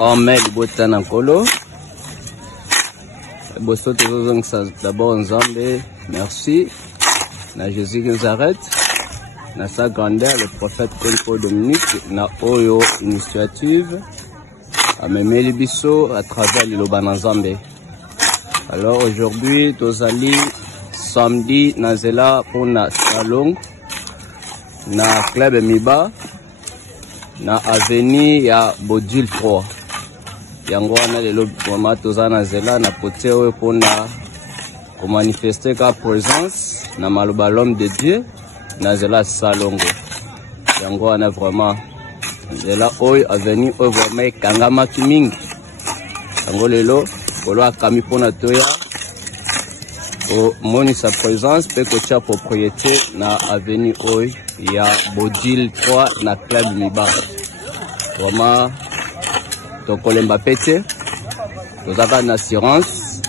Ahmed Botana Kolo. D'abord Nzambe, merci. Na Jésus qui nous arrête. Na sa grandeur, le prophète Paul Dominique, na Oyo initiative. A Memeli Bisso à travers le Loban Nzambe. Alors aujourd'hui, Tozali, samedi, Nazela pour na salon, na club Miba, na avenue ya Bodil 3. Yango wana lelo mama toza Nazela na poteo pour na manifester ka présence na maloba l'homme de Dieu, Nazela salongo. Yango wana vraiment Nazela oyo avenue oyo vraiment kangama kimingi. Yango lelo Kolo akami pona toya o moni sa présence pe ko tia propriété na avenue oy ya Bodil 3 na club Miba. Vraiment to kolemba pete to zaka na assurance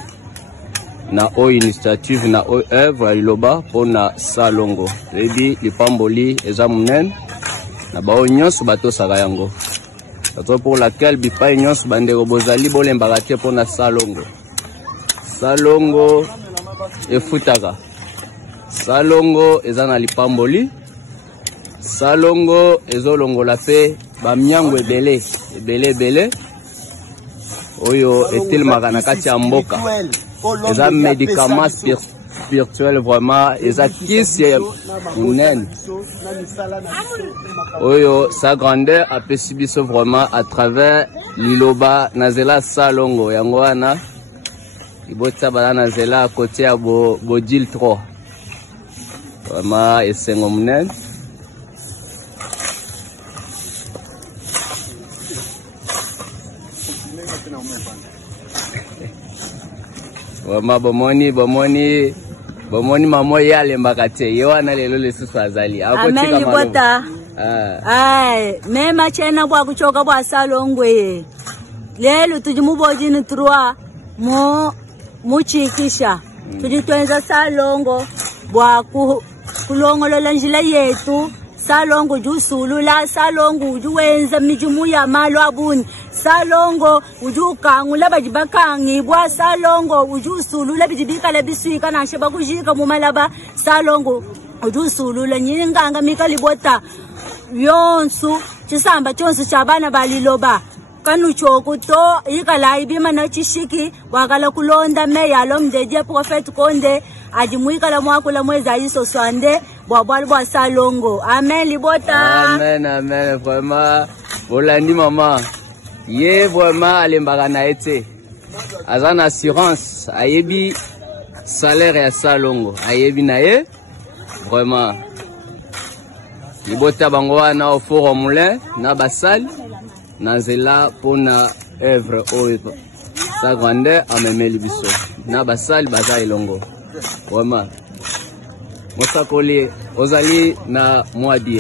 na oy initiative na oy œuvre liloba pona salongo ebi lipamboli eza munen na ba nyonso bato saka yango. Pour laquelle bipai nyonso bandeko bozali bolembaka te pona salongo. Salongo efutaka. Salongo eza na lipamboli. Salongo ezolongola pe bamyango ebele oyo etelemaka na kati ya mboka. Eza médicament spirituel vraiment eza kisi munene. Oyo sa grandeur a perçu vraiment à travers liloba Nazela salongo yango wana ibota bana Nazela à côté à Bodil 3 vraiment esengo munene. Vraiment bomoni mamo yale mbakate yewana lelo lesusu azali akotika libota ai mema chena bwa kuchoka bwa salongwe lelo tujimubojini 3 muchikisha tujitwenza salongo bwa kulongolola njila yetu salongo jusulula salongo ujuwenza mijumu ya malo abuni salongo ujukangula bajibakangi bwa salongo ujusulula bijibika lebisika na sheba kujika mumalaba salongo ujusulula nyinganga mikalibota yonsu chisamba chonsu chabana baliloba kanuchoko to ikala ibima na chishiki wakala kulonda meya lomdeje prophet konde ajimwikala mwakula mweza iso swande bwa salongo. Amen libota. Amen vraiment bolandi mama ye vraiment alembaka na ete azan assurance ayebi salaire ya salongo ayebi na ye vraiment libota bango wana au Forum Moulin na basali Nazela pona œuvre oyo sa grandeur amemeli biso na basali baza elongo vraiment mosakoli ozali na mwadi